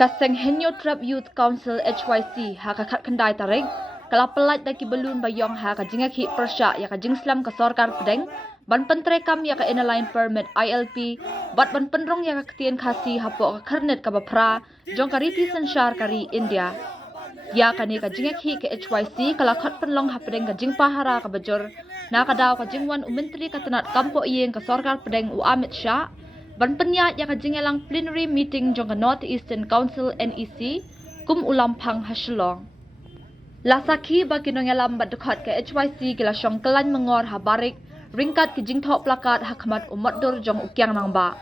Kaseng Henyo Trap Youth Council HYC hakakat kendai tarik kala pelat daki belun bayong haka jingaki persya ya ka jingslam ka sorkar pedeng ban pentrekam ya ka inaline permit ILP bat ban penrong ya ka ketien khasi hapo ka kernet ka bapra jong ka riti sanshar kari India ya kani ka jingaki ka HYC kala khat penlong hapedeng ka jingpahara ka bajor na ka daw ka jingwan umentri ka tanat kampo iyeng ka sorkar pedeng u Amit Shah ban penyat ya ka jingelang plenary meeting jong ka North Eastern Council NEC kum ulampang haslong. Lasaki bagi nongelam bat dekat ke HYC gila syong kelan mengor habarik ringkat ke jingthok plakat hakmat umatdur jong ukyang nang ba.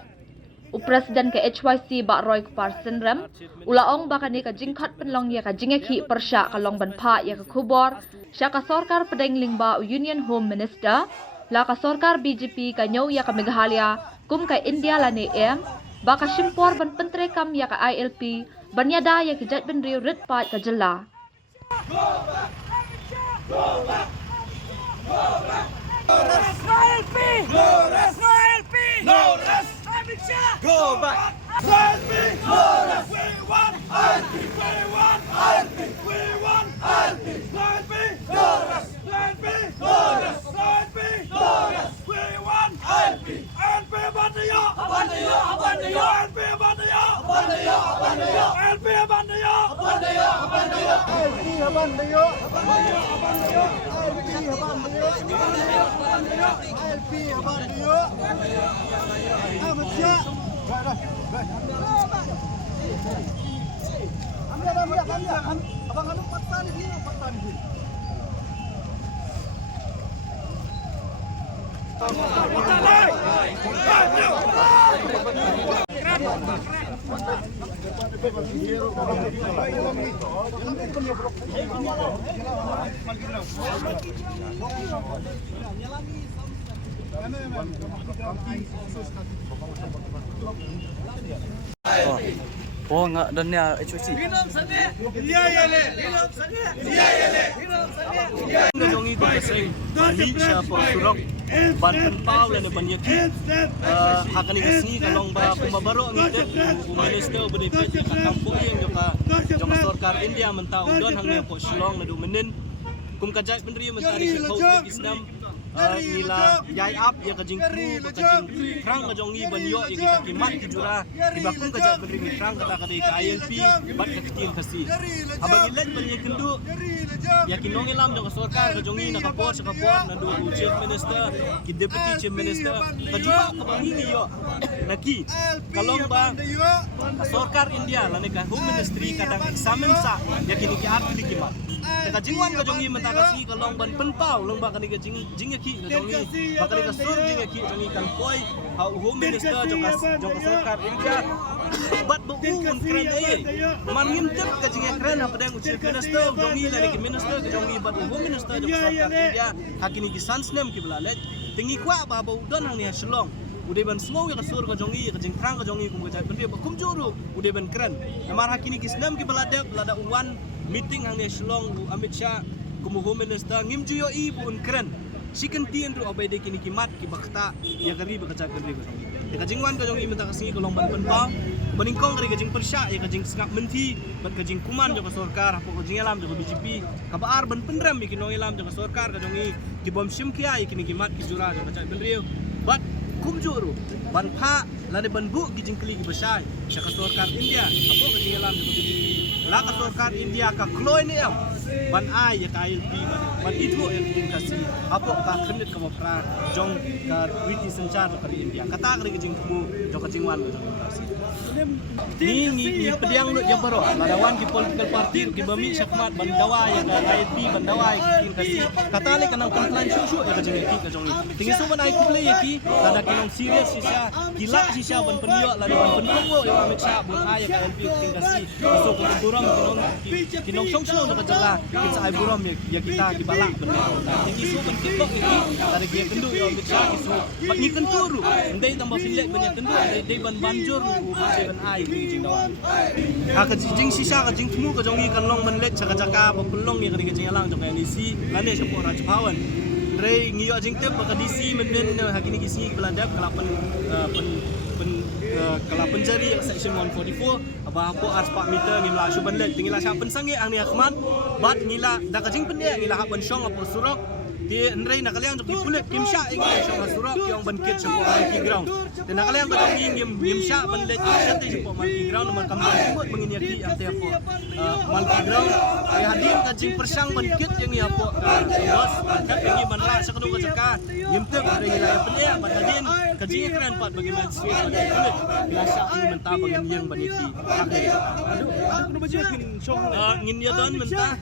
Presiden ke HYC Bak Roy Kupar Sindram ulaong bakani ka jingkhat penlong ya ka jingeki persya kalong ban pha ya ka khubor sya ka sorkar pedeng lingba Union Home Minister la ka sorkar BJP ka nyau ya ka Meghalaya kum ka India lani baka simpor ban pentrekam ya ka ILP banyada ya ki jat ben riu rit pat ka jela. Go back! Oh enggak dan ya HOC. Ngajong itu kasing bani siapa surok ban penpau dan ban yaki akan ikasi kalong ba kumabaro ngite minister benefit ka kampung yang joka sorkar India mentau don hang po Shillong nadu menin kum kajai pendiri mentari kau Islam nila yai up ya kajing kru kajing krang kajong ni banyo ya kita kimat kijura dibakung kajat pendiri krang kata kata ka ILP bat ka ketil kasi abang ilet banyo kendu ya kinong ilam jong sorkar kajong ni nakapot sa kapot nadu chief minister ki deputy chief minister kajuba kabang ni yo naki kalong ba sorkar India lane ka home ministry kadang examen sa ya kini ki apli kimat ka jingwan kajong ni mentakasi kalong ban penpau long ba kani ka jing kajong ni bakal ka sur jing ki jong ni kan poi home minister jong sorkar India bat bu un kren ai man ngimtep ka jing kren apa dang chief minister jong ni lane ki minister jong ni bat home minister jong sorkar India hakini ki sansnem ki belalet tingi kwa ba bu don hang ni Shillong udah ban semua yang kasur kajongi kajing krang kajongi kum kajat pendiri kum juru udah ban keren namar hakini ki senam ki belada uwan meeting hang ni Shillong Amit Shah kum home minister ngim juyo i bu un keren sikan tien ru abai de kini kimat ki bakta ya gari bakajat pendiri kajongi de kajingwan kajongi minta kasi kolong ban penpau meningkong dari kajing persya ya kajing sengap menti bat kajing kuman joka sorkar hapo kajing alam joka BJP kabar ban pendram ki no ilam joka sorkar kajongi ki bom sim kia kini kimat ki jura joka kajat pendiri bat kum juru ban pha lade ban bu ki jingkli ki besai syaka sorkar India apo ka jingelam ki BJP la ka sorkar India ka kloi ne am ban ai ya ka ILP ban itu el kasi apo ka khnit ka mapra jong ka riti sanchar ka India kata ka ki jingku jong ka jingwan jong kasi ni pediang lu yang baru ladawan ki political party ki bami syakmat ban dawa ya ka ILP ban dawa ki kasi kata le kanang plan susu ya ka jingki ka jong ni tingi so ban ai ku le ki lada kinong serious sisa gila sisa ban penyo lada ban penyo ya Amit Shah bun ai ya ka ILP ki kasi so ko buram kinong songsong ka jala kita ai buram ya kita ki balak benar tingi so ban kipok ki lada ki kendu ya Amit Shah ki so bat ni kenturu ndai tambah pilek banyak kendu ndai ban banjur ban ai ki jing dawa ka jing sisa ka jing temu ka jong ni kan long ban let chaka chaka pelong ni ka jing alang jong NEC lane sa po Rajpawan Dre ngiyo jing tep ka DC menden hakini kisi peladap kalapan kalapan jari yang section 144 abah po ars pak meter ngila syuban lek tingila sya pensangi ang ni akhmat bat ngila da kajing pende ngila haban syong apo surok di nrei nakaliang jok dipulit kimsha ingin syong surok yang bankit syong monkey ground dan nakaliang batang ngim sya ban lek sya te syong monkey ground nomor kamar timut menginyaki ang te apo monkey ground ay hadin kajing persang bankit yang ni apo dos kat ini manra sa kanu kajaka ngimtek dari wilayah pende bat hadin kajing keren pat bagi magistrate kulit biasa ang mentah bagi yang baniki Aduh, kena baca kin syong. ngin ya don mentah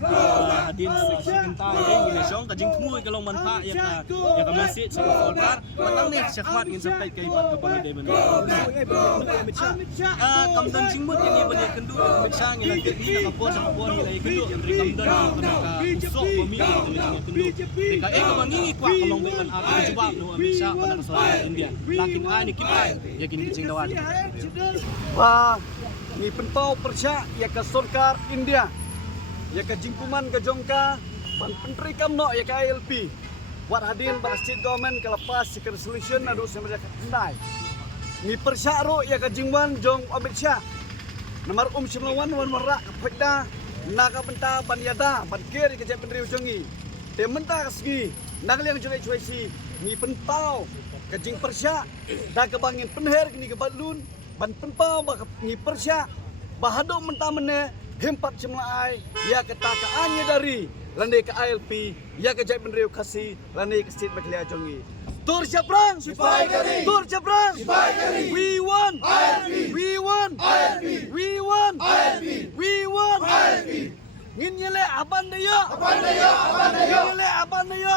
hadin seksi kenta ngin syong kajing tmui kalau manfa ya ka masjid sa Golkar matang ni syakmat ngin sampai kay pat ka pangide man kamdan jingmut ini banyak kendu meksa ngin lagi di nakapon sa kapon nilai kendu dari kamdan ka usok pemi ngin kendu ka ka mangingi kwa kalong bekan ako jubab no meksa pada kesalahan India lakin ani kipai yakin kicing dawan Wah, ni penpau persya ya ke Sarkar India. Ya ke jingkuman ke jongka ban penteri kamno ya ke ILP. Wat hadin ba state government ke lepas si resolution adu semerja kendai. Ni persya ro ya ke jingwan jong Amit Syah. Nomor semlawan wan merak pekda naga benta ban yada ban kir ke jep penteri ujongi. Te menta kesgi nagliang jolai cuisi ni penpau ke jing persya da ke bangin penher ni ke balun ban penpau ba ni persya bahado mentah mene hempat semlaai ya ketakaannya dari landai ke ILP ya ke jai penriu kasih landai ke state baklia jongi tur siaprang sipai kari tur siaprang sipai kari we want ILP we want ILP we want ILP we want ILP ngin yele aban dayo ngin yele aban dayo